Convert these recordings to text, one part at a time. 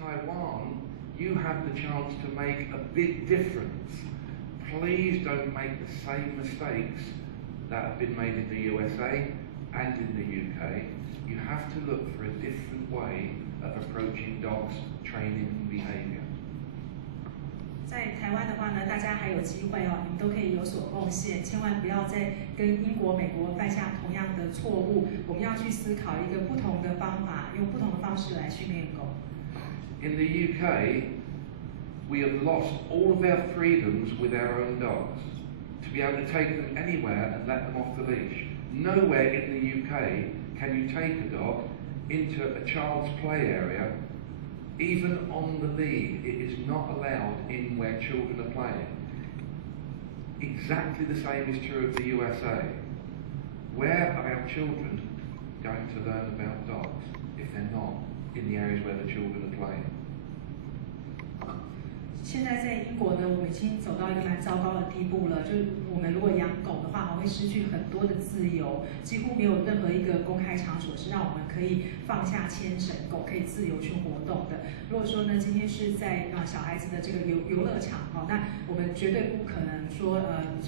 Taiwan, you have the chance to make a big difference. Please don't make the same mistakes that have been made in the USA and in the UK. You have to look for a different way of approaching dogs' training and behaviour. 在台湾的话呢，大家还有机会哦，你们都可以有所贡献，千万不要再跟英国、美国犯下同样的错误。我们要去思考一个不同的方法，用不同的方式来训练狗。In the UK, we have lost all of our freedoms with our own dogs. To be able to take them anywhere and let them off the leash. Nowhere in the UK can you take a dog into a child's play area. Even on the lead, it is not allowed in where children are playing. Exactly the same is true of the USA. Where are our children going to learn about dogs if they're not in the areas where the children are playing? 现在在英国呢，我们已经走到一个蛮糟糕的地步了。就是我们如果养狗的话，会失去很多的自由，几乎没有任何一个公开场所是让我们可以放下牵绳，狗可以自由去活动的。如果说呢，今天是在小孩子的这个游乐场哦，那我们绝对不可能说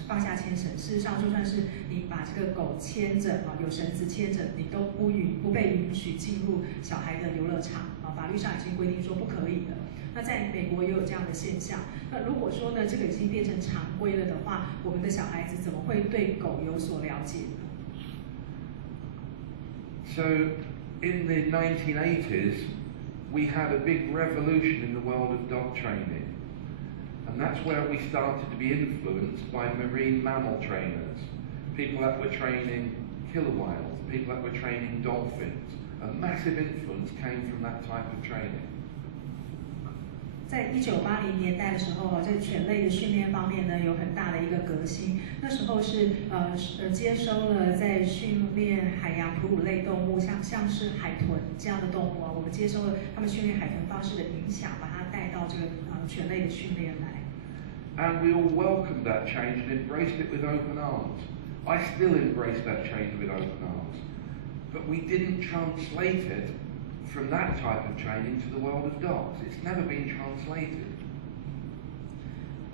放下牵绳。事实上，就算是你把这个狗牵着有绳子牵着，你都不被允许进入小孩的游乐场法律上已经规定说不可以的。那在美国也有这样的现象。那如果说呢，这个已经变成常规了的话，我们的小孩子怎么会对狗有所了解呢？ So, in the 1980s, we had a big revolution in the world of dog training. And that's where we started to be influenced by marine mammal trainers. People that were training killer whales, people that were training dolphins. A massive influence came from that type of training. 在1980年代的时候在犬类的训练方面呢，有很大的一个革新。那时候是接收了在训练海洋哺乳类动物，像是海豚这样的动物我们接收了他们训练海豚方式的影响，把它带到这个犬类的训练来。And we all welcomed that change and embraced it with open arms. I still embrace that change with open arms. But we didn't translate it from that type of training to the world of dogs. It's never been translated.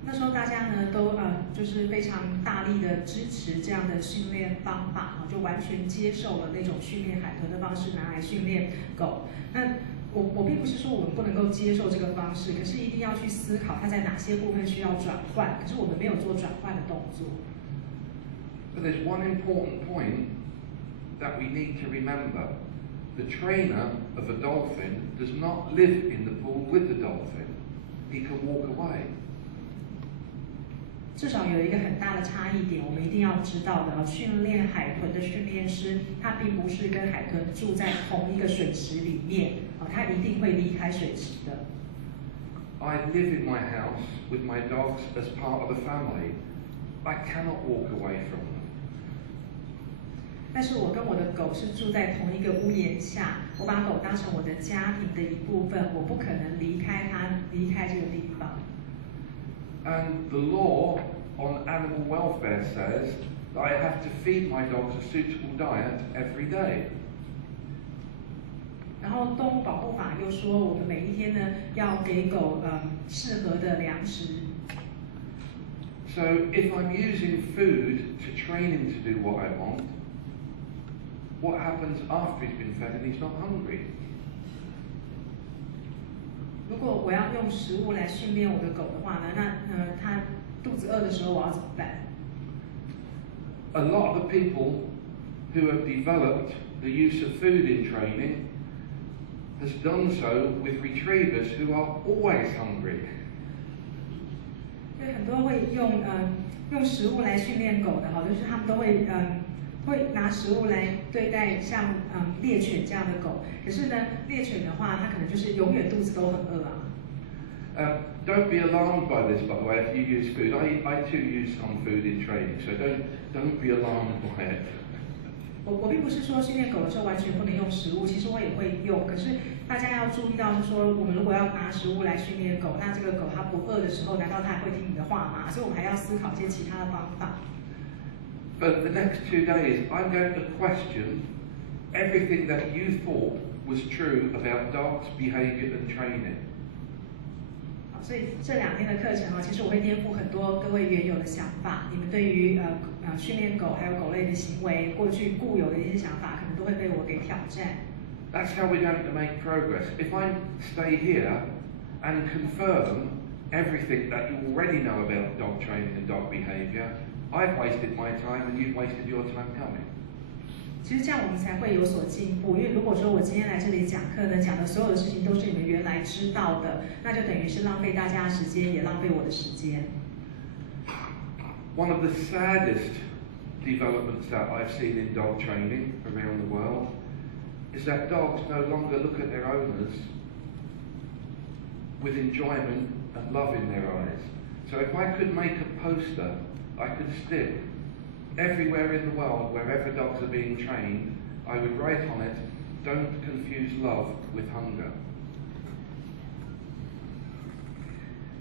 那时候大家呢都就是非常大力的支持这样的训练方法就完全接受了那种训练海豚的方式拿来训练狗。那我并不是说我们不能够接受这个方式，可是一定要去思考它在哪些部分需要转换。可是我们没有做转换的动作。But there's one important point that we need to remember. The trainer of a dolphin does not live in the pool with the dolphin. He can walk away. 至少有一个很大的差异点，我们一定要知道的训练海豚的训练师，他并不是跟海豚住在同一个水池里面他一定会离开水池的。I live in my house with my dogs as part of the family. I cannot walk away from them. 但是我跟我的狗是住在同一个屋檐下，我把狗当成我的家庭的一部分，我不可能离开它，离开这个地方。And the law on animal welfare says that I have to feed my dogs a suitable diet every day. 然后动物保护法又说，我们每一天呢要给狗适合的粮食。So if I'm using food to train him to do what I want, what happens after he's been fed and he's not hungry? 如果我要用食物来训练我的狗的话呢，那它肚子饿的时候我要怎么办？ A lot of the people who have developed the use of food in training has done so with retrievers who are always hungry. 因为很多会用食物来训练狗的就是他们都会拿食物来对待像猎犬这样的狗，可是呢，猎犬的话，它可能就是永远肚子都很饿Don't be alarmed by this, by the way, if you use food. I too use some food in training, so don't be alarmed by it. 我并不是说训练狗的时候完全不能用食物，其实我也会用。可是大家要注意到，就是说我们如果要拿食物来训练狗，那这个狗它不饿的时候，难道它还会听你的话吗？所以我们还要思考一些其他的方法。But the next 2 days, I'm going to question everything that you thought was true about dogs, behaviour and training. 所以这2天的课程其实我会颠覆很多各位原有的想法。你们对于训练狗还有狗类的行为，过去固有的一些想法，可能都会被我给挑战。That's how we're going to make progress. If I stay here and confirm everything that you already know about dog training and dog behaviour, I've wasted my time and you've wasted your time coming. 其实这样我们才会有所进步，因为如果说我今天来这里讲课呢，讲的所有的事情都是你们原来知道的，那就等于是浪费大家的时间，也浪费我的时间。One of the saddest developments that I've seen in dog training around the world is that dogs no longer look at their owners with enjoyment and love in their eyes. So if I could make a poster, I could stick everywhere in the world, wherever dogs are being trained, I would write on it, don't confuse love with hunger.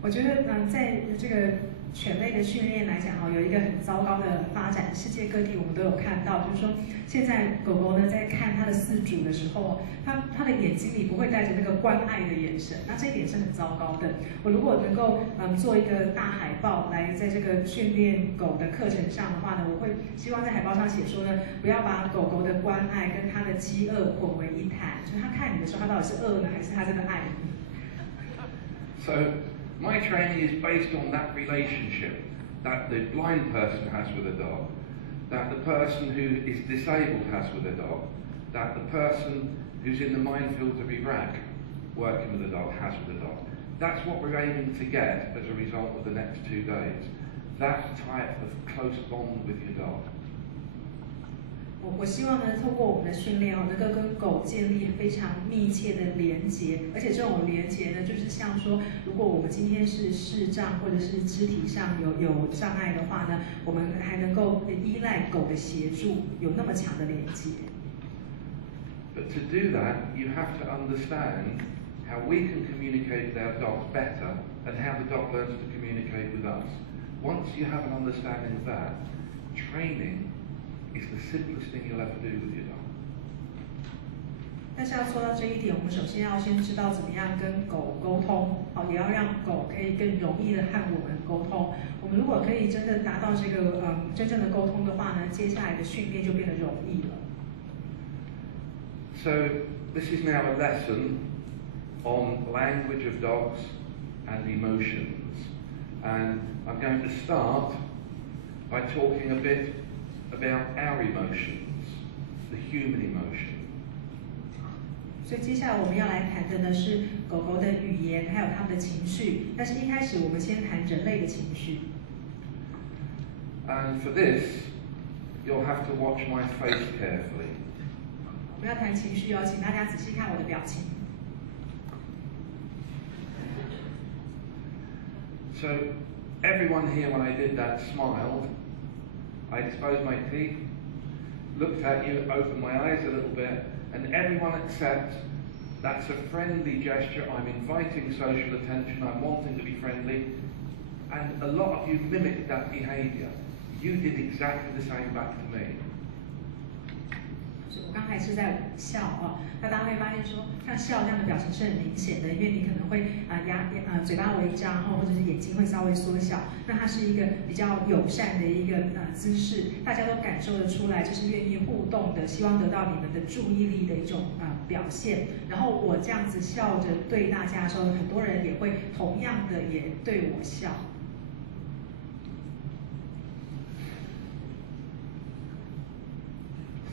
我觉得在这个犬类的训练来讲有一个很糟糕的发展，世界各地我们都有看到，就是说现在狗狗呢在看它的饲主的时候，它的眼睛里不会带着那个关爱的眼神，那这一点是很糟糕的。我如果能够做一个大海报来在这个训练狗的课程上的话呢，我会希望在海报上写说呢，不要把狗狗的关爱跟它的饥饿混为一谈，就是它看你的时候，它到底是饿呢，还是它真的爱你 ？So my training is based on that relationship that the blind person has with a dog, that the person who is disabled has with a dog, that the person who's in the minefields of Iraq working with a dog has with a dog. That's what we're aiming to get as a result of the next 2 days. That type of close bond with your dog. 我希望呢，透过我们的训练能够跟狗建立非常密切的连结，而且这种连结呢，就是像说，如果我们今天是视障或者是肢体上有障碍的话呢，我们还能够依赖狗的协助，有那么强的连结。But to do that, you have to understand how we can communicate with our dogs better and how the dog learns to communicate with us. Once you have an understanding of that, training is the simplest thing you'll ever do with your dog. 但是要做到这一点，我们首先要先知道怎么样跟狗沟通，也要让狗可以更容易的和我们沟通。我们如果可以真的达到这个真正的沟通的话呢，接下来的训练就变得容易了。So this is now a lesson on language of dogs and emotions, and I'm going to start by talking a bit about our emotions, the human emotion. 所以接下来我们要来谈的呢是狗狗的语言，还有它们的情绪。但是一开始我们先谈人类的情绪。And for this, you'll have to watch my face carefully. 我们要谈情绪请大家仔细看我的表情。So everyone here, when I did that, smiled. I exposed my teeth, looked at you, opened my eyes a little bit, and everyone accepts that's a friendly gesture. I'm inviting social attention. I'm wanting to be friendly. And a lot of you mimicked that behaviour. You did exactly the same back to me. 我刚才是在笑那大家会发现说，像笑这样的表情是很明显的，因为你可能会嘴巴微张或者是眼睛会稍微缩小，那它是一个比较友善的一个姿势，大家都感受得出来，就是愿意互动的，希望得到你们的注意力的一种表现。然后我这样子笑着对大家的时候，很多人也会同样的也对我笑。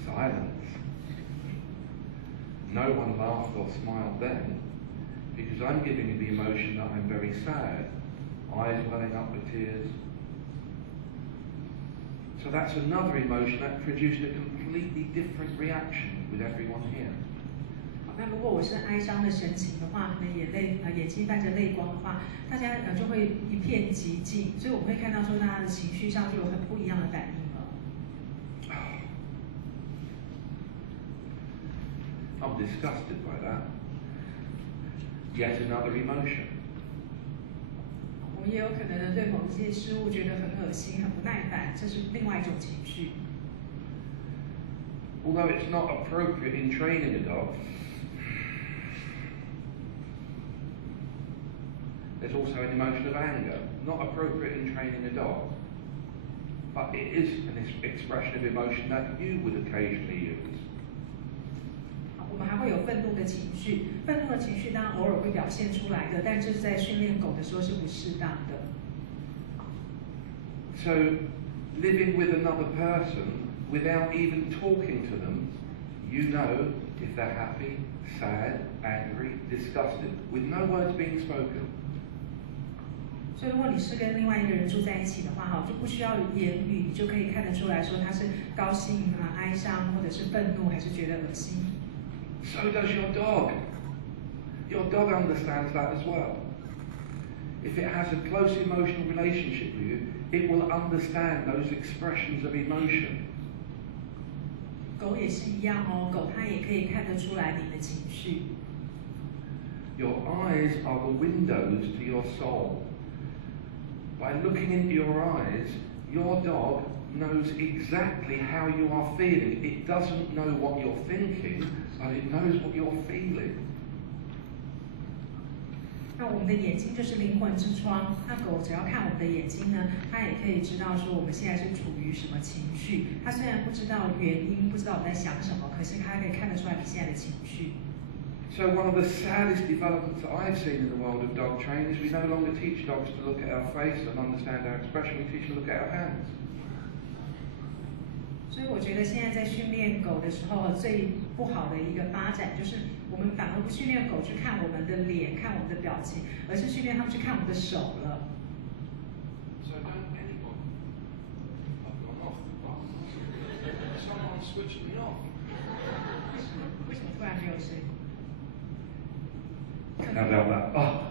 Silence. No one laughed or smiled then, because I'm giving you the emotion that I'm very sad, eyes welling up with tears. So that's another emotion that produced a completely different reaction with everyone here. 那如果我是哀伤的神情的话，可能眼睛带着泪光的话，大家就会一片寂静，所以我们会看到说大家的情绪上就有很不一样的反应了。I'm disgusted by that. Yet another emotion. 我们也有可能对某一些事物觉得很恶心、很不耐烦，这是另外一种情绪。Although it's not appropriate in training a dog, There's also an emotion of anger, not appropriate in training a dog, but it is an expression of emotion that you would occasionally use. 我们还会有愤怒的情绪，愤怒的情绪当然偶尔会表现出来的，但这是在训练狗的时候是不适当的。So, living with another person without even talking to them, you know if they're happy, sad, angry, disgusted, with no words being spoken. 所以，如果你是跟另外一个人住在一起的话，哈，就不需要言语，你就可以看得出来说他是高兴啊、哀伤，或者是愤怒，还是觉得恶心。So does your dog. Your dog understands that as well. If it has a close emotional relationship with you, it will understand those expressions of emotion. 狗也是一样哦，狗它也可以看得出来你的情绪。Your eyes are the windows to your soul. By looking into your eyes, your dog knows exactly how you are feeling. It doesn't know what you're thinking, but it knows what you're feeling. 那我们的眼睛就是灵魂之窗，那狗只要看我们的眼睛呢，它也可以知道说我们现在是处于什么情绪。它虽然不知道原因，不知道我们在想什么，可是它可以看得出来你现在的情绪。So one of the saddest developments that I've seen in the world of dog training is we no longer teach dogs to look at our face and understand our expression, we teach them to look at our hands. 所以我觉得现在在训练狗的时候，最不好的一个发展就是我们反而不训练狗去看我们的脸、看我们的表情，而是训练它们去看我们的手了。So don't anyone. I've gone off. Someone switched me off. 为什么突然没有声音？ How about that? Oh.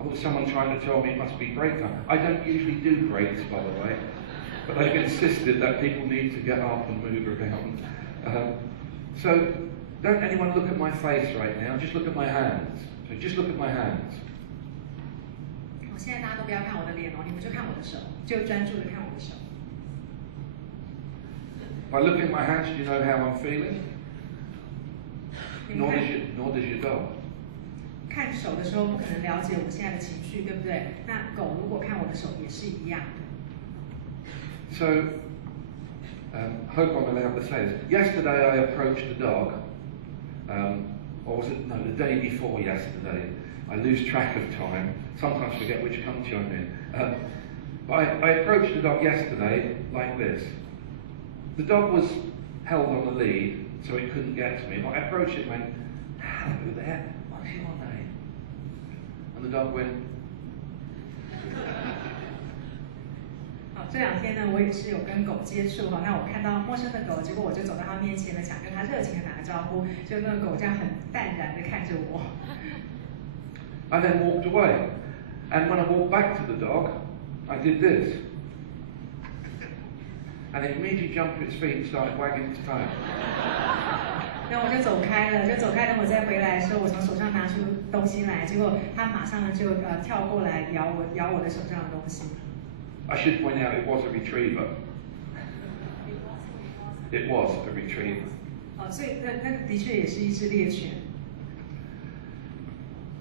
Oh, someone trying to tell me it must be break time. I don't usually do breaks, by the way, but they've insisted that people need to get up and move around. So, don't anyone look at my face right now, just look at my hands. So just look at my hands. 我现在大家都不要看我的脸哦，你们就看我的手，就专注的看我的手。By looking at my hands, do you know how I'm feeling? Nor does your dog. 看手的时候不可能了解我现在的情绪，对不对？那狗如果看我的手也是一样的。So, hope I'm allowed to say this. Yesterday I approached a dog, or was it, no, the day before yesterday. I lose track of time, sometimes forget which country I'm in. But I approached the dog yesterday like this. The dog was held on the lead, so it couldn't get to me. But I approached it and went, hello there, what's your name? And the dog went, 好，这两天呢，我也是有跟狗接触哈。那我看到陌生的狗，结果我就走到它面前呢，想跟它热情的打个招呼，就那个狗这样很淡然的看着我。I then walked away. And when I walked back to the dog, I did this. And it immediately jumped to its feet and started wagging its tail. 然后我就走开了，等我再回来的时候，我从手上拿出东西来，结果它马上呢就跳过来咬我的手上的东西。I should point out it was a retriever. It was a retriever. 哦，所以那的确也是一只猎犬。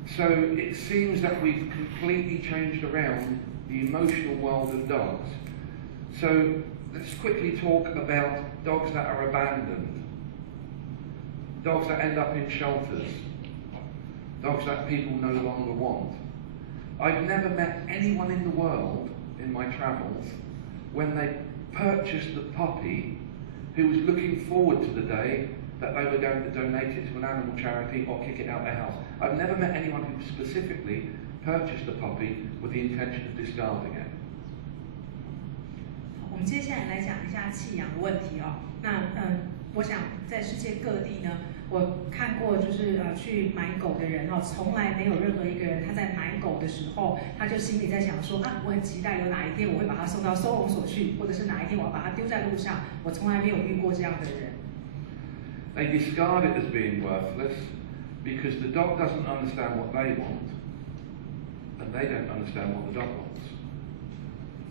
So it seems that we've completely changed around the emotional world of dogs. So let's quickly talk about dogs that are abandoned, dogs that end up in shelters, dogs that people no longer want. I've never met anyone in the world in my travels when they purchased the puppy who was looking forward to the day that they were going to donate it to an animal charity or kick it out their house. I've never met anyone who specifically purchased a puppy with the intention of discarding it. 我们接下来来讲一下弃养的问题哦。那我想在世界各地呢，我看过就是去买狗的人哦，从来没有任何一个人他在买狗的时候，他就心里在想说啊，我很期待有哪一天我会把它送到收容所去，或者是哪一天我要把它丢在路上。我从来没有遇过这样的人。They discard it as being worthless because the dog doesn't understand what they want, and they don't understand what the dog wants.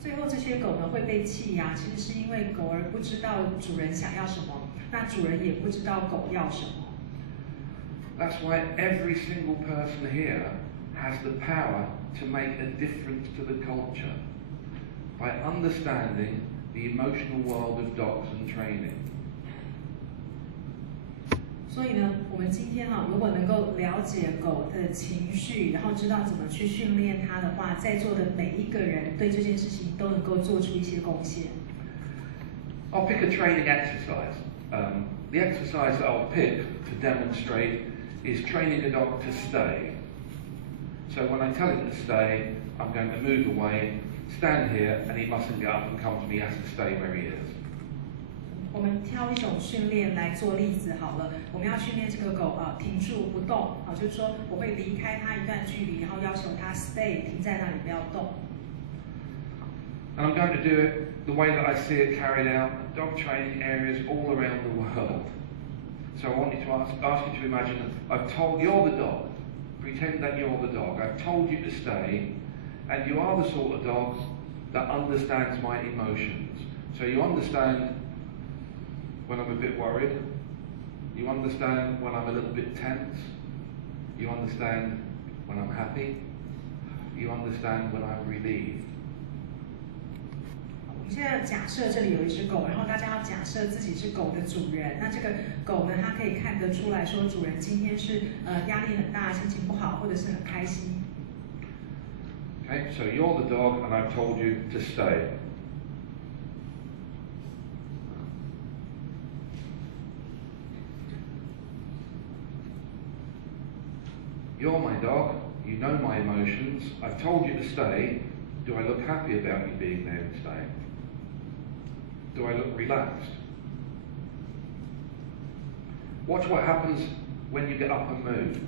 最后这些狗呢会被弃养，其实是因为狗儿不知道主人想要什么，那主人也不知道狗要什么。That's why every single person here has the power to make a difference to the culture by understanding the emotional world of dogs and training. 所以呢，我们今天如果能够了解狗的情绪，然后知道怎么去训练它的话，在座的每一个人对这件事情都能够做出一些贡献。I'll pick a training exercise. The exercise that I'll pick to demonstrate is training a dog to stay. So when I tell him to stay, I'm going to move away, stand here, and he mustn't get up and come to me. He has to stay where he is. 我们挑一种训练来做例子好了。我们要训练这个狗停住不动，就是说我会离开它一段距离，然后要求它 stay 停在那里不要动。And I'm going to do it the way that I see it carried out at dog training areas all around the world. So I want you to ask you to imagine that I've told you're the dog. Pretend that you're the dog. I've told you to stay, and you are the sort of dog that understands my emotions. So you understand when I'm a bit worried. You understand when I'm a little bit tense. You understand when I'm happy. You understand when I'm relieved. 我们现在假设这里有一只狗，然后大家要假设自己是狗的主人。那这个狗呢，它可以看得出来说，主人今天是压力很大，心情不好，或者是很开心。Okay, so you're the dog, and I've told you to stay. You're my dog, you know my emotions, I've told you to stay. Do I look happy about you being there and staying? Do I look relaxed? Watch what happens when you get up and move.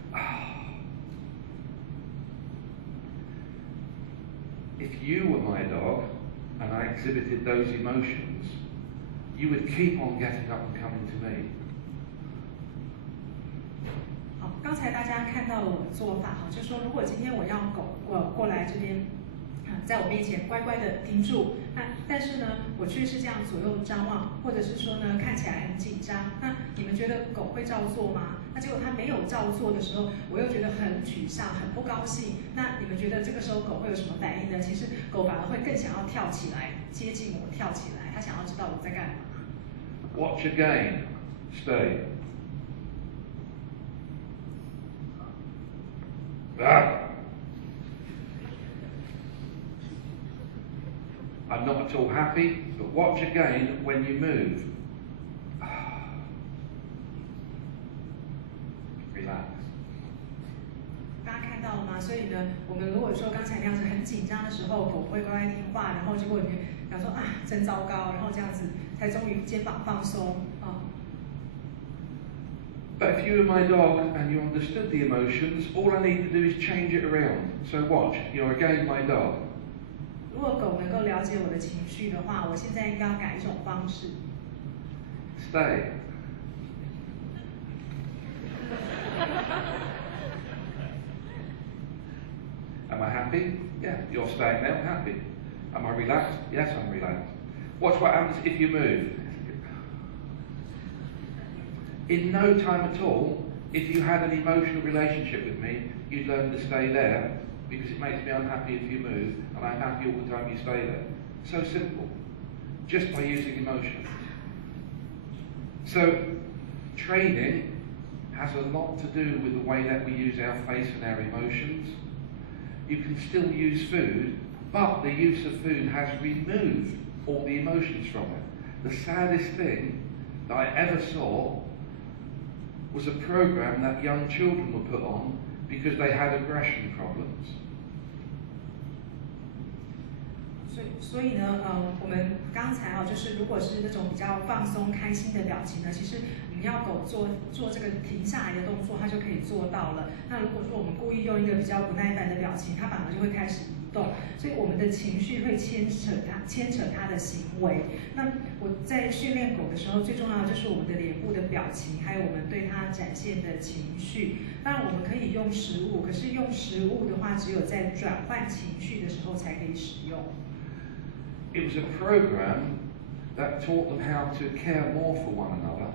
If you were my dog and I exhibited those emotions, you would keep on getting up and coming to me. 好，刚才大家看到了我的做法就是说，如果今天我要狗过来这边，在我面前乖乖的停住，但是呢，我却是这样左右张望，或者是说呢，看起来很紧张，那你们觉得狗会照做吗？那结果它没有照做的时候，我又觉得很沮丧、很不高兴。那你们觉得这个时候狗会有什么反应呢？其实狗反而会更想要跳起来，接近我，跳起来，它想要知道我在干嘛。Watch again. Stay. I'm not at all happy, but watch again when you move. Relax. 大家看到了吗？所以呢，我们如果说刚才那样子很紧张的时候，狗不会乖乖听话，然后结果你想说真糟糕，然后这样子才终于肩膀放松But if you were my dog and you understood the emotions, all I need to do is change it around. So watch, you're again my dog. 如果狗能够了解我的情绪的话，我现在应该要改一种方式。Stay. Am I happy? Yeah, you're staying there, I'm happy. Am I relaxed? Yes, I'm relaxed. Watch what happens if you move. In no time at all, if you had an emotional relationship with me, you'd learn to stay there because it makes me unhappy if you move, and I'm happy all the time you stay there. So simple, just by using emotion. So, training has a lot to do with the way that we use our face and our emotions. You can still use food, but the use of food has removed all the emotions from it. The saddest thing that I ever saw was a program that young children were put on because they had aggression problems. 所以呢，我们刚才就是如果是那种比较放松、开心的表情呢，其实你要狗做这个停下来的动作，它就可以做到了。那如果说我们故意用一个比较不耐烦的表情，它反而就会开始移动。所以我们的情绪会牵扯它的行为。那我在训练狗的时候，最重要的就是我们的脸部的表情，还有我们对它展现的情绪。当然，我们可以用食物，可是用食物的话，只有在转换情绪的时候才可以使用。It was a program that taught them how to care more for one another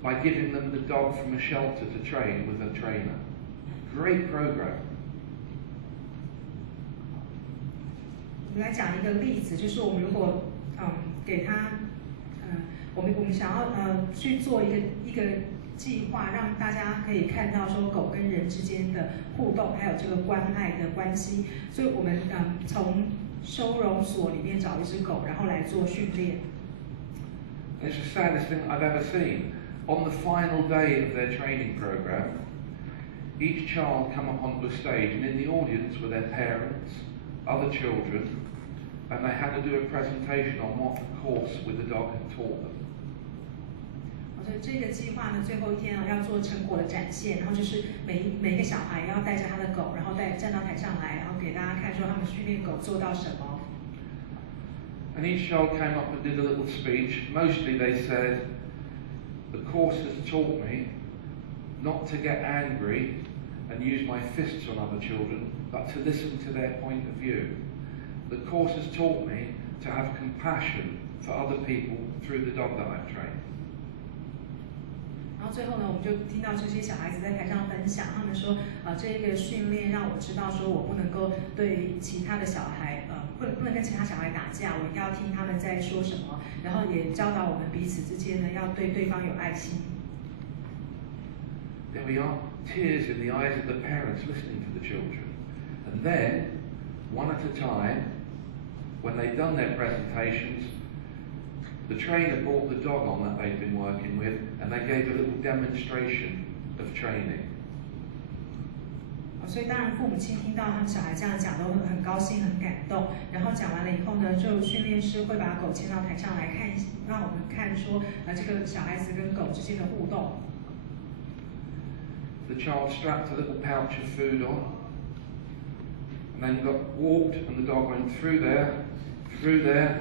by giving them the dog from a shelter to train with a trainer. great program. 我们来讲一个例子，就是我们如果给他我们想要去做一个计划，让大家可以看到说狗跟人之间的互动，还有这个关爱的关系。所以我们从收容所里面找一只狗，然后来做训练。It's the saddest thing I've ever seen. On the final day of their training program, each child came up onto a stage, and in the audience were their parents, other children, and they had to do a presentation on what the course with the dog had taught them. 所以这个计划呢，最后一天要做成果的展现，然后就是每一个小孩要带着他的狗，然后站到台上来，然后给大家看说他们训练狗做到什么。And each child came up and did a little speech. Mostly they said, the course has taught me not to get angry and use my fists on other children, but to listen to their point of view. The course has taught me to have compassion for other people through the dog that I've trained. 然后最后呢，我们就听到这些小孩子在台上分享，他们说，这一个训练让我知道说我不能够对其他的小孩，不能跟其他小孩打架，我应该要听他们在说什么，然后也教导我们彼此之间呢，要对对方有爱心。There we are, tears in the eyes of the parents listening to the children. And then, one at a time, when they'd done their presentations, the trainer brought the dog on that they'd been working with, and they gave a little demonstration of training. 所以当然父母亲听到他们小孩这样讲，都很高兴、很感动。然后讲完了以后呢，就训练师会把狗牵到台上来看，让我们看说，这个小孩子跟狗之间的互动。The child strapped a little pouch of food on, and then walked, and the dog went through there, through there,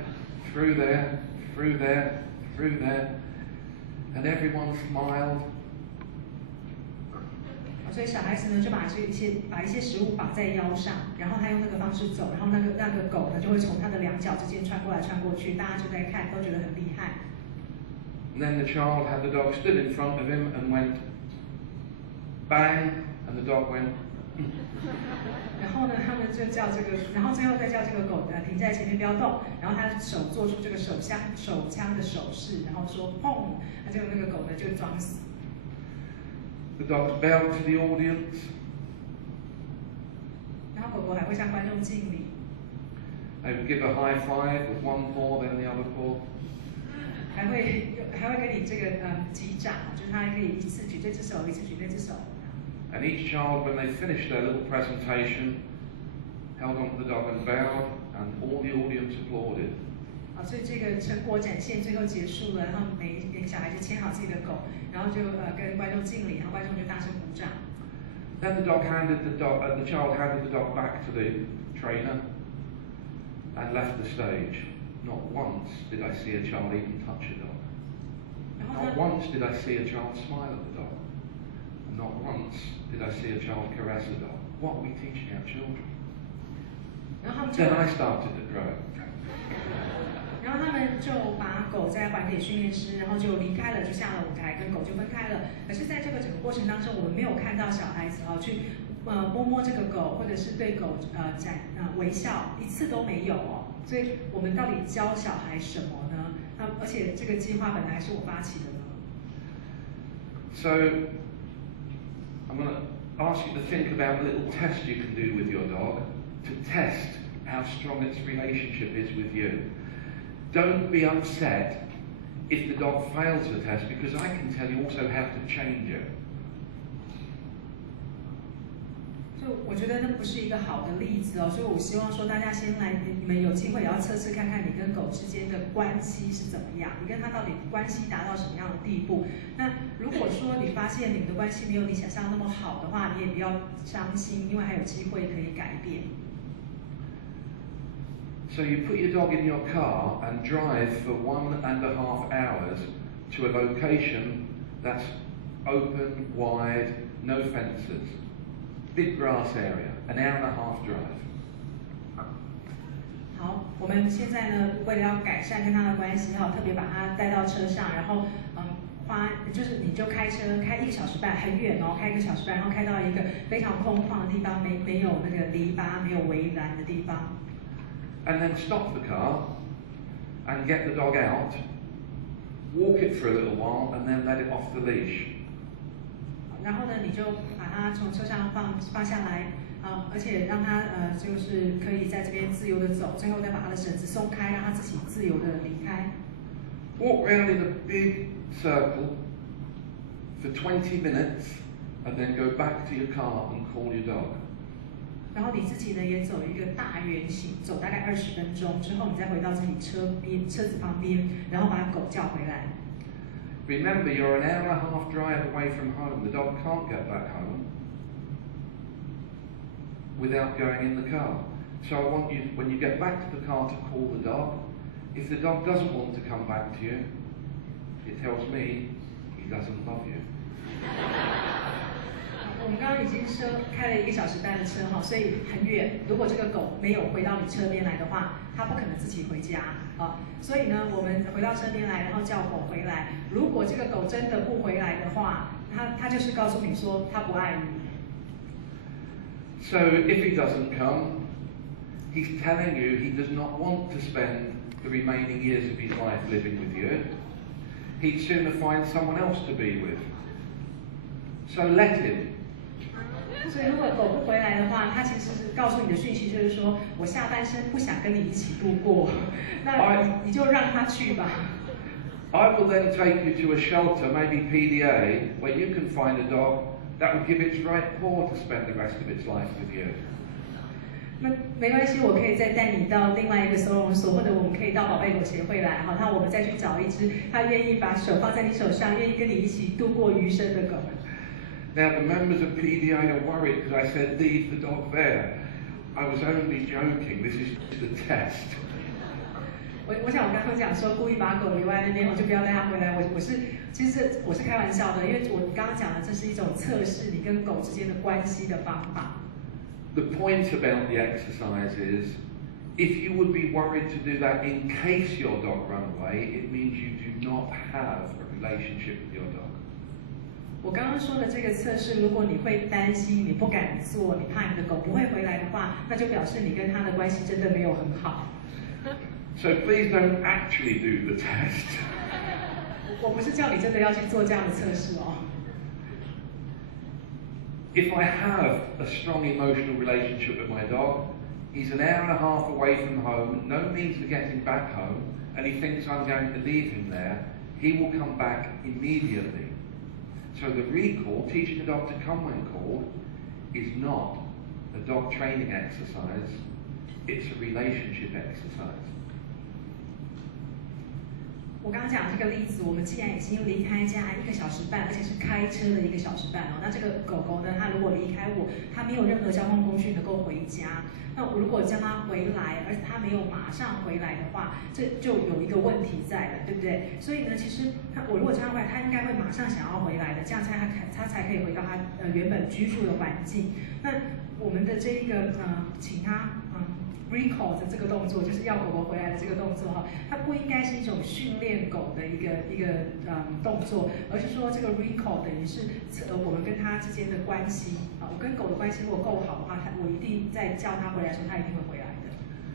through there, through there, through there, and everyone smiled. 所以小孩子呢就把一些食物绑在腰上，然后他用那个方式走，然后那个狗呢就会从他的两脚之间穿过来穿过去，大家就在看，都觉得很厉害。And then the child had the dog stood in front of him and went bang, and the dog went. 然后呢，他们就叫这个，然后最后再叫这个狗呢停在前面不要动，然后他手做出这个手枪的手势，然后说砰，结果那个狗呢就装死。The dogs bowed to the audience. 然后狗狗还会向观众敬礼。They would give a high five with one paw, then the other paw. 还会跟你这个击掌，就是他可以一次举这只手，一次举那只手。And each child, when they finished their little presentation, held onto the dog and bowed, and all the audience applauded. 所以这个成果展现最后结束了，然后每个小孩就牵好自己的狗，然后就跟观众敬礼，然后观众就大声鼓掌。Then the child handed the dog back to the trainer and left the stage. Not once did I see a child even touch a dog. Not once did I see a child smile at the dog. And not once did I see a child caress a dog. What are we teaching our children? Then I started to grow. 然后他们就把狗再还给训练师，然后就离开了，就下了舞台，跟狗就分开了。可是，在这个整个过程当中，我们没有看到小孩子去摸这个狗，或者是对狗微笑，一次都没有哦。所以我们到底教小孩什么呢？而且这个计划本来是我发起的呢。So I'm going to ask you to think about a little test you can do with your dog to test how strong its relationship is with you. Don't be upset if the dog fails the test, because I can tell you also how to change it. 就我觉得那不是一个好的例子哦，所以我希望说大家先来，你们有机会也要测试看看你跟狗之间的关系是怎么样，你跟它到底关系达到什么样的地步。那如果说你发现你们的关系没有你想象那么好的话，你也不要伤心，因为还有机会可以改变。So you put your dog in your car and drive for 1.5 hours to a location that's open, wide, no fences, big grass area, an hour and a half drive. 好，我们现在呢，为了要改善跟他的关系，特别把他带到车上，然后就是你就开车开1个小时半，很远哦，开1个小时半，然后开到一个非常空旷的地方，没有那个篱笆，没有围栏的地方。And then stop the car and get the dog out, walk it for a little while, and then let it off the leash. 然后呢，你就把它从车上放下来，而且让它就是可以在这边自由的走，最后再把它的绳子松开，让它自己自由的离开。Walk round in a big circle for 20 minutes, and then go back to your car and call your dog. 然后你自己呢也走一个大圆形，走大概20分钟之后，你再回到自己车子旁边，然后把狗叫回来。Remember, you're an hour and a half drive away from home. The dog can't get back home without going in the car. So I want you, when you get back to the car, to call the dog. If the dog doesn't want to come back to you, it tells me he doesn't love you. 我们刚刚已经开了1个小时半的车哈，所以很远。如果这个狗没有回到你车边来的话，它不可能自己回家啊。所以呢，我们回到车边来，然后叫狗回来。如果这个狗真的不回来的话，它就是告诉你说它不爱你。So if he doesn't come, he's telling you he does not want to spend the remaining years of his life living with you. He'd sooner find someone else to be with. So let him. 所以如果狗不回来的话，它其实是告诉你的讯息，就是说我下半生不想跟你一起度过，那你就让它去吧。I will then take you to a shelter, maybe PDA, where you can find a dog that will give its right paw to spend the rest of its life with you. 那没关系，我可以再带你到另外一个收容所，或者我们可以到宝贝狗协会来，好，那我们再去找一只它愿意把手放在你手上，愿意跟你一起度过余生的狗。Now the members of PDA are worried because I said leave the dog there. I was only joking. This is just a test. 我想我刚刚讲说故意把狗留在那边，我就不要带它回来。其实我是开玩笑的，因为我刚刚讲的这是一种测试你跟狗之间的关系的方法。The point about the exercise is, if you would be worried to do that in case your dog ran away, it means you do not have a relationship with your dog. 我刚刚说的这个测试，如果你会担心、你不敢做、你怕你的狗不会回来的话，那就表示你跟它的关系真的没有很好。So please don't actually do the test. 我不是叫你真的要去做这样的测试哦。If I have a strong emotional relationship with my dog, he's an hour and a half away from home, no means of getting back home, and he thinks I'm going to leave him there, he will come back immediately. So the recall, teaching a dog to come when called, is not a dog training exercise, it's a relationship exercise. 我刚刚讲这个例子，我们既然已经离开家1个小时半，而且是开车的1个小时半哦，那这个狗狗呢，它如果离开我，它没有任何交通工具能够回家，那我如果叫它回来，而它没有马上回来的话，这就有一个问题在了，对不对？所以呢，其实我如果叫它回来，它应该会马上想要回来的，这样它才可以回到它原本居住的环境。那我们的这一个请它recall 的这个动作，就是要狗狗回来的这个动作哈，它不应该是一种训练狗的一个动作，而是说这个 recall 等于是我们跟它之间的关系啊，我跟狗的关系如果够好的话，我一定在叫它回来的时候，它一定会回来的。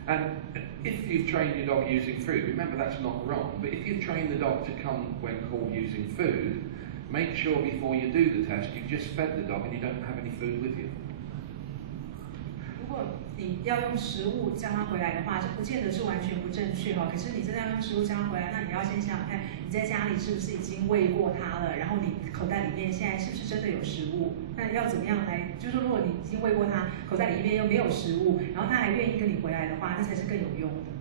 And if you've trained your dog using food, remember that's not wrong, but if you've trained the dog to come when called using food, make sure before you do the test you've just fed the dog and you don't have any food with you. 如果你要用食物叫它回来的话，这不见得是完全不正确哈。可是你真的要用食物叫它回来，那你要先想想看，你在家里是不是已经喂过它了？然后你口袋里面现在是不是真的有食物？那要怎么样来？就是说，如果你已经喂过它，口袋里面又没有食物，然后它还愿意跟你回来的话，那才是更有用的。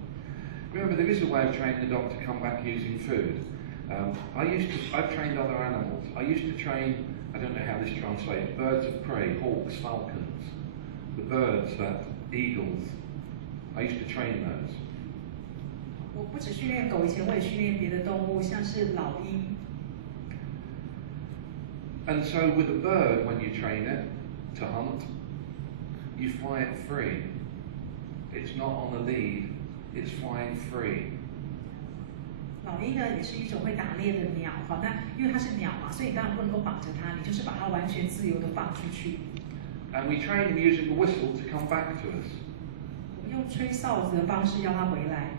Remember, there is a way of training the dog to come back using food. I've trained other animals. I used to train, I don't know how this translates, birds of prey, hawks, falcons, the birds that eagles. I used to train those. 我不只训练狗，以前我也训练别的动物，像是老鹰。And so with a bird, when you train it to hunt, you fly it free. It's not on a lead, it's flying free. 老鹰呢也是一种会打猎的鸟，好，那因为它是鸟嘛，所以你当然不能够绑着它，你就是把它完全自由的放出去。And we train them using the whistle to come back to us. 我们用吹哨子的方式要它回来。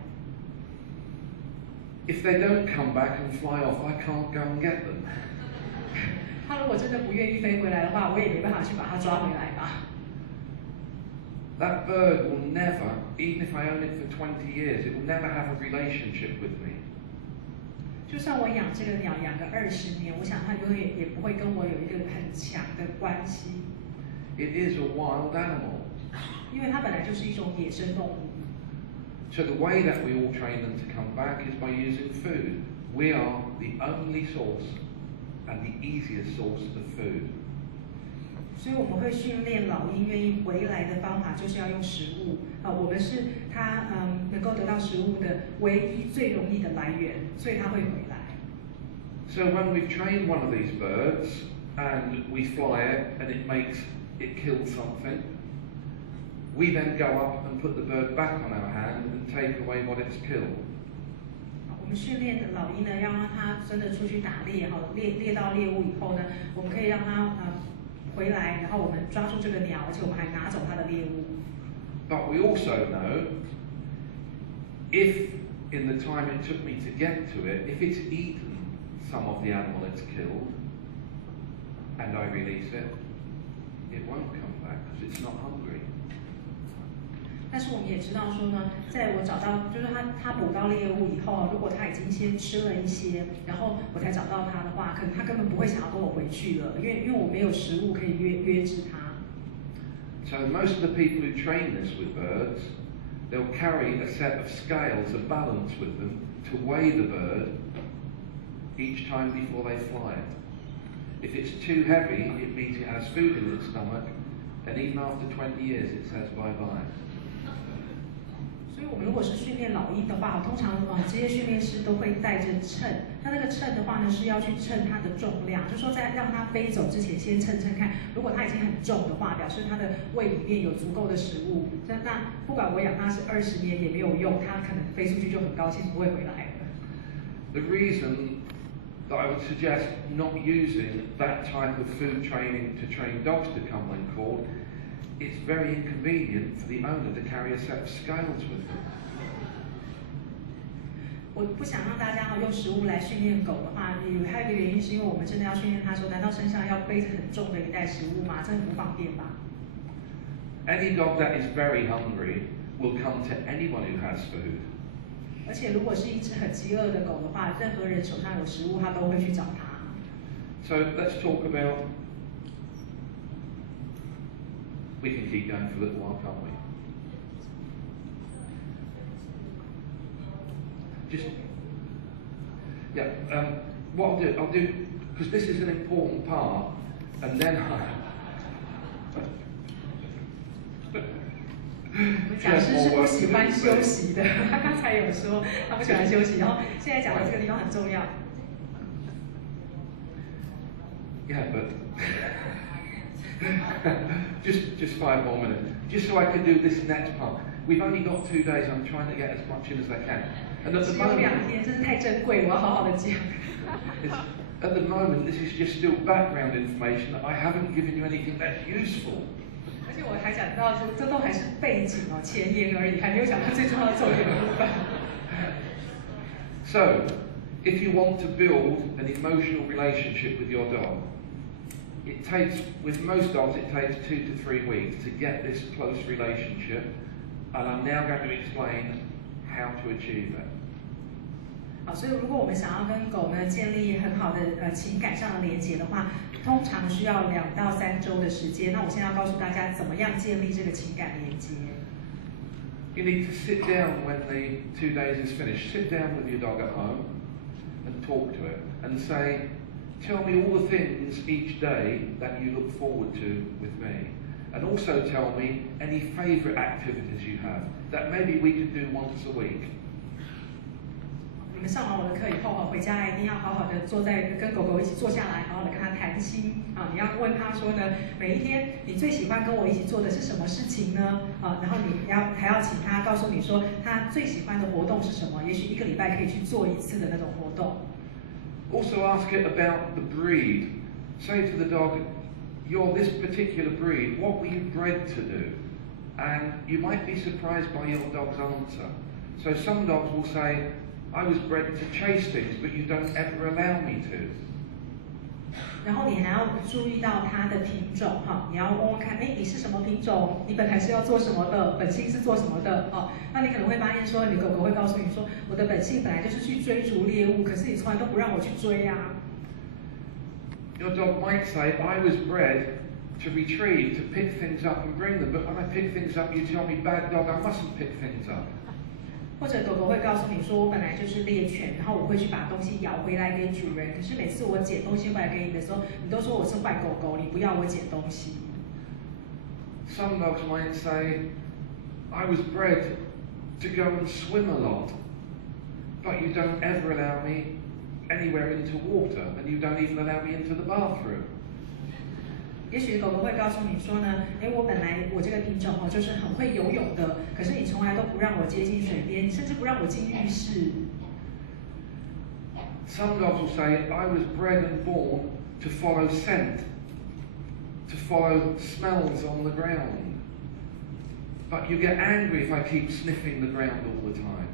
If they don't come back and fly off, I can't go and get them. 它如果真的不愿意飞回来的话，我也没办法去把它抓回来吧。That bird will never, even if I own it for 20 years, it will never have a relationship with me. 就算我养这个鸟养个20年，我想它永远也不会跟我有一个很强的关系。It is a wild animal. 因为它本来就是一种野生动物。So the way that we all train them to come back is by using food. We are the only source and the easiest source of food. 所以我们会训练老鹰愿意回来的方法，就是要用食物。我们是它能够得到食物的唯一最容易的来源，所以它会回来。So when we've trained one of these birds and we fly it and it kills something, we then go up and put the bird back on our hand and take away what it's killed. 我们训练的老鹰呢，要让它真的出去打猎，猎到猎物以后呢，我们可以让它回来，然后我们抓住这个鸟，而且我们还拿走它的猎物。But we also know, if in the time it took me to get to it, if it's eaten some of the animal it's killed, and I release it, it won't come back because it's not hungry. 但是我们也知道说呢，在我找到就是它捕到猎物以后，如果它已经先吃了一些，然后我才找到它的话，可能它根本不会想要跟我回去了，因为我没有食物可以约制它。So most of the people who train this with birds, they'll carry a set of scales, a balance with them to weigh the bird each time before they fly it. If it's too heavy, it means it has food in its stomach, and even after 20 years, it says bye-bye. 所以我们如果是训练老鹰的话，通常这些训练师都会带着秤。那个秤的话呢，是要去称它的重量，就是说在让它飞走之前，先称看，如果它已经很重的话，表示它的胃里面有足够的食物。那不管我养它是20年也没有用，它可能飞出去就很高兴，不会回来了。The reason that I would suggest not using that type of food training to train dogs to come when called, it's very inconvenient for the owner to carry a set of scales with them. 我不想让大家用食物来训练狗的话，还有一个原因是因为我们真的要训练它的时候，难道身上要背着很重的一袋食物吗？这很不方便吧？ Any dog that is very hungry will come to anyone who has food. 而且如果是一只很饥饿的狗的话，任何人手上有食物，它都会去找它。So let's talk about. We can keep going for a little while, can't we? Just, yeah. What I'll do, because this is an important part, and then 讲师是不喜欢休息的，他刚才有说他不喜欢休息，然后现在讲的这个地方很重要。Yeah, but just 5 more minutes, just so I can do this next part. We've only got 2 days. I'm trying to get as much in as I can. And at the 只有2天，真是太珍贵，我要好好的讲。At the moment, this is just still background information. I haven't given you anything that's useful. 而且我还讲到这都还是背景前言而已，还没有讲到最重要的重点的部分。So, if you want to build an emotional relationship with your dog, it takes, with most dogs, it takes 2 to 3 weeks to get this close relationship, and I'm now going to explain how to achieve it. 好，所以如果我们想要跟狗呢建立很好的情感上的连结的话，通常需要2到3周的时间。那我现在要告诉大家怎么样建立这个情感连接。You need to sit down when the 2 days is finished. Sit down with your dog at home and talk to it and say, tell me all the things each day that you look forward to with me. And also tell me any favourite activities you have that maybe we could do once a week. 你们上完我的课以后回家一定要好好的坐在跟狗狗一起坐下来，好好的跟它谈心啊。你要问它说呢，每一天你最喜欢跟我一起做的是什么事情呢？啊，然后你还要请它告诉你说它最喜欢的活动是什么，也许1个礼拜可以去做1次的那种活动。Also ask it about the breed. Say to the dog, "You're this particular breed. What were you bred to do?" And you might be surprised by your dog's answer. So some dogs will say, "I was bred to chase things, but you don't ever allow me to." 然后你还要注意到它的品种哈，你要问问看，你是什么品种？你本来是要做什么的？本性是做什么的？哦，那你可能会发现说，你的狗狗会告诉你说，我的本性本来就是去追逐猎物，可是你从来都不让我去追啊。Your dog might say, "I was bred to retrieve, to pick things up and bring them, but when I pick things up, you tell me, bad dog, I mustn't pick things up." 或者狗狗会告诉你说，我本来就是猎犬，然后我会去把东西咬回来给主人。可是每次我捡东西回来给你的时候，你都说我是坏狗狗，你不要我捡东西。Some dogs might say, "I was bred to go and swim a lot, but you don't ever allow me anywhere into water, and you don't even allow me into the bathroom." 也许狗狗会告诉你说呢，我这个品种就是很会游泳的，可是你从来都不让我接近水边，甚至不让我进浴室。Some dogs will say, "I was bred and born to follow scent, to follow smells on the ground, but you get angry if I keep sniffing the ground all the time."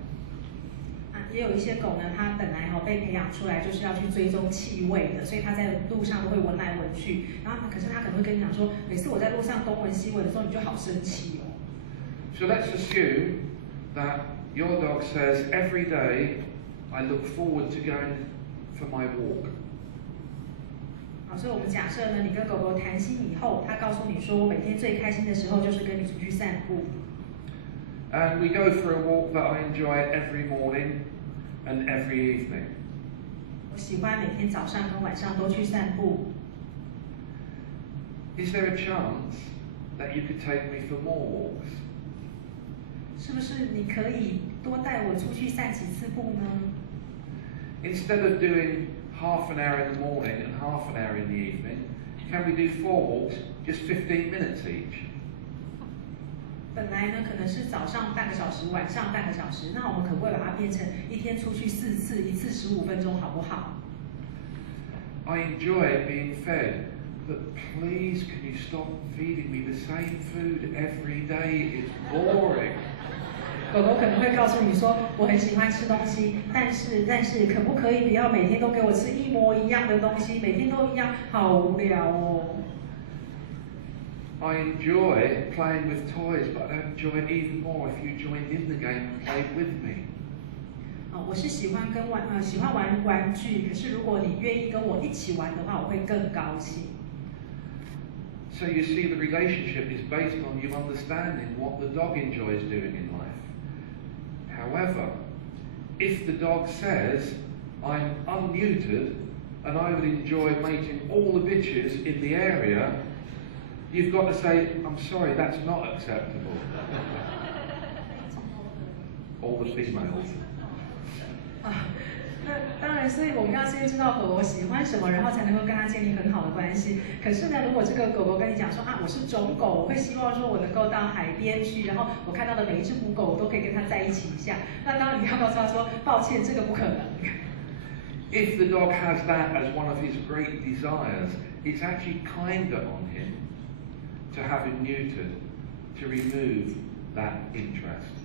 也有一些狗呢，它本来被培养出来就是要去追踪气味的，所以它在路上都会闻来闻去。然后，可是它可能会跟你讲说，每次我在路上东闻西闻的时候，你就好生气哦。So let's assume that your dog says, "Every day I look forward to going for my walk." 好，所以我们假设呢，你跟狗狗谈心以后，它告诉你说，我每天最开心的时候就是跟你出去散步。And we go for a walk that I enjoy every morning and every evening. 我喜欢每天早上跟晚上都去散步。Is there a chance that you could take me for more walks? 是不是你可以多带我出去散几次步呢？ Instead of doing half an hour in the morning and half an hour in the evening, can we do 4 walks, just 15 minutes each? 本来呢可能是早上半个小时，晚上半个小时，那我们可不可以把它变成一天出去4次，1次15分钟，好不好？ I enjoy being fed, but please can you stop feeding me the same food every day? It's boring. 狗狗可能会告诉你说，我很喜欢吃东西，但是可不可以不要每天都给我吃一模一样的东西，每天都一样，好无聊哦。 I enjoy playing with toys, but I'd enjoy it even more if you joined in the game and played with me. 我是喜欢玩玩具，可是如果你愿意跟我一起玩的话，我会更高兴。 So you see, the relationship is based on you understanding what the dog enjoys doing in life. However, if the dog says, "I'm unneutered and I would enjoy mating all the bitches in the area," you've got to say, "I'm sorry, that's not acceptable." All the females. 那当然，所以我们要先知道狗狗喜欢什么，然后才能够跟它建立很好的关系。可是呢，如果这个狗狗跟你讲说我是种狗，我会希望说我能够到海边去，然后我看到的每一只母狗，我都可以跟它在一起一下。那当然你要告诉它说，抱歉，这个不可能。If the dog has that as one of his great desires, it's actually kinder on him to have him neutered, to remove that interest.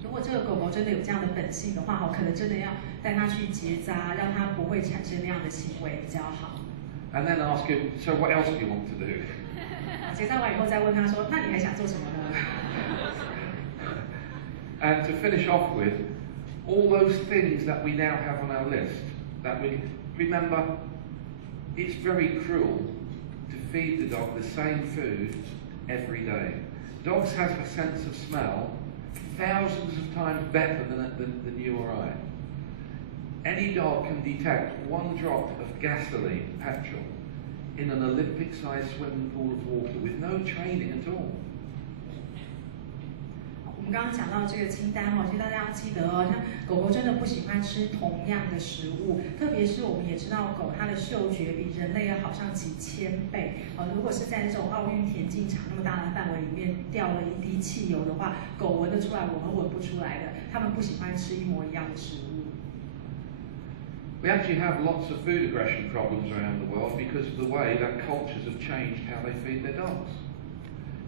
如果这个狗狗真的有这样的本性的话，可能真的要带它去结扎，让它不会产生那样的行为比较好。And then ask him, "So what else do you want to do?" 结扎完以后再问他说，那你还想做什么呢？ And to finish off with, all those things that we now have on our list, that we remember, it's very cruel to feed the dog the same food every day. Dogs have a sense of smell thousands of times better than you or I. Any dog can detect 1 drop of gasoline, petrol, in an Olympic-sized swimming pool of water with no training at all. 们刚刚讲到这个清单其实大家要记得像狗狗真的不喜欢吃同样的食物，特别是我们也知道狗它的嗅觉比人类要好上几千倍如果是在这种奥运田径场那么大的范围里面掉了一滴汽油的话，狗闻得出来，我们闻不出来的。它们不喜欢吃一模一样的食物。We actually have lots of food aggression problems around the world because of the way that cultures have changed how they feed their dogs.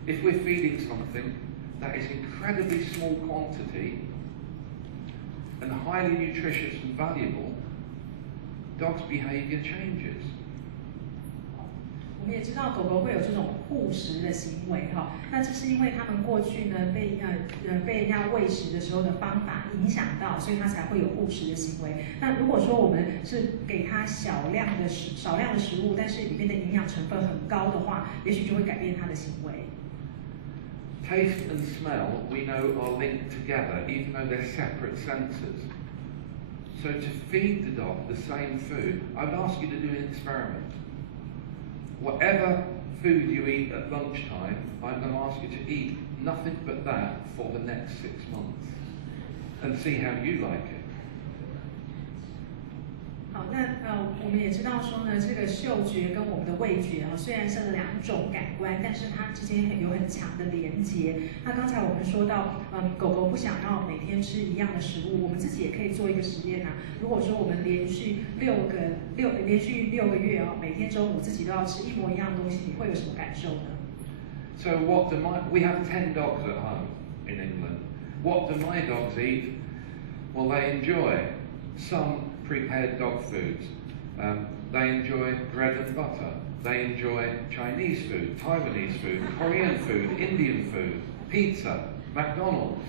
If we're feeding something that is incredibly small quantity and highly nutritious and valuable, dogs' behaviour changes. 我们也知道狗狗会有这种护食的行为那这是因为它们过去呢被人家喂食的时候的方法影响到，所以它才会有护食的行为。那如果说我们是给它少量的食物，但是里面的营养成分很高的话，也许就会改变它的行为。Taste and smell, we know, are linked together, even though they're separate senses. So to feed the dog the same food, I would ask you to do an experiment. Whatever food you eat at lunchtime, I'm going to ask you to eat nothing but that for the next 6 months and see how you like it. 好，那我们也知道说呢，这个嗅觉跟我们的味觉虽然是2种感官，但是它之间有很强的连结。那刚才我们说到，狗狗不想要每天吃一样的食物，我们自己也可以做一个实验如果说我们连续6个月每天中午自己都要吃一模一样的东西，你会有什么感受呢 ？So we have 10 dogs at home in England. What do my dogs eat? Well, they enjoy some prepared dog foods. They enjoy bread and butter. They enjoy Chinese food, Taiwanese food, Korean food, Indian food, pizza, McDonald's.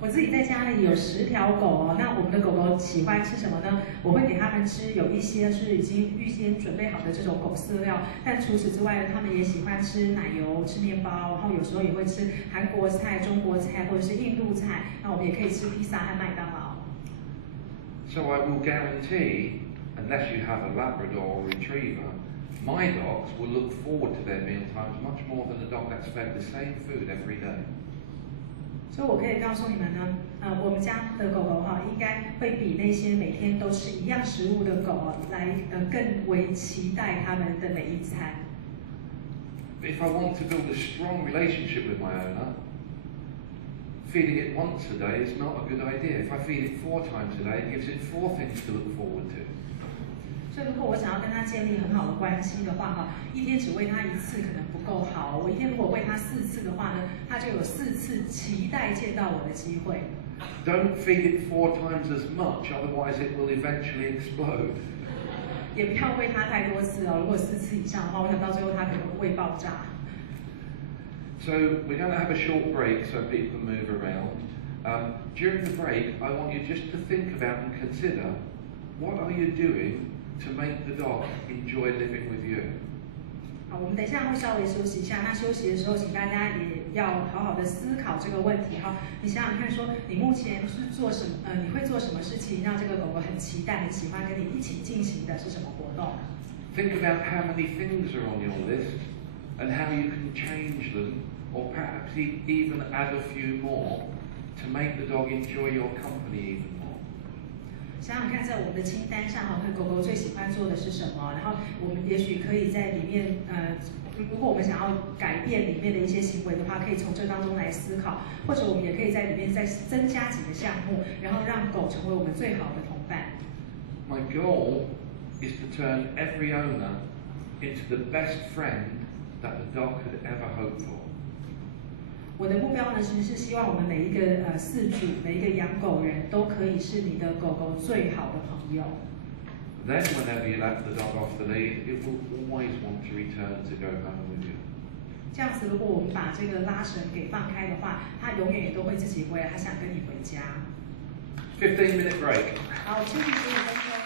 我自己在家里有10条狗那我们的狗狗喜欢吃什么呢？我会给它们吃有一些是已经预先准备好的这种狗饲料，但除此之外，它们也喜欢吃奶油、吃面包，然后有时候也会吃韩国菜、中国菜或者是印度菜。那我们也可以吃披萨和麦当劳。So I will guarantee, unless you have a Labrador or Retriever, my dogs will look forward to their meal times much more than a dog that's fed the same food every day. 所以我可以告诉你们呢，我们家的狗狗应该会比那些每天都吃一样食物的狗来更为期待它们的每一餐。If I want to build a strong relationship with my owner, feeding it once a day is not a good idea. If I feed it 4 times a day, it gives it 4 things to look forward to. 所以如果我想要跟它建立很好的关系的话一天只喂它1次可能不够好。我一天如果喂它4次的话呢，它就有4次期待见到我的机会。Don't feed it 4 times as much, otherwise it will eventually explode. 也不要喂它太多次如果4次以上的话，我想到最后它可能会胃爆炸。So we're going to have a short break so people can move around. During the break, I want you just to think about and consider what are you doing to make the dog enjoy living with you. 好，我们等一下会稍微休息一下。那休息的时候，请大家也要好好的思考这个问题你想想看，说你目前是做什么？你会做什么事情让这个狗狗很期待、很喜欢跟你一起进行的是什么活动 Think about how many things are on your list and how you can change them, or perhaps even add a few more to make the dog enjoy your company even more. 想想看，在我们的清单上狗狗最喜欢做的是什么？然后我们也许可以在里面如果我们想要改变里面的一些行为的话，可以从这当中来思考，或者我们也可以在里面再增加几个项目，然后让狗成为我们最好的同伴。My goal is to turn every owner into the best friend that the dog could ever hope for. 我的目标呢，其实是希望我们每一个饲主、每一个养狗人都可以是你的狗狗最好的朋友。Then, whenever you let the dog off the lead, it will always want to return to go home with you. 这样子，如果我们把这个拉绳给放开的话，它永远也都会自己回来，它想跟你回家。 15-minute break. 好，休息15分钟。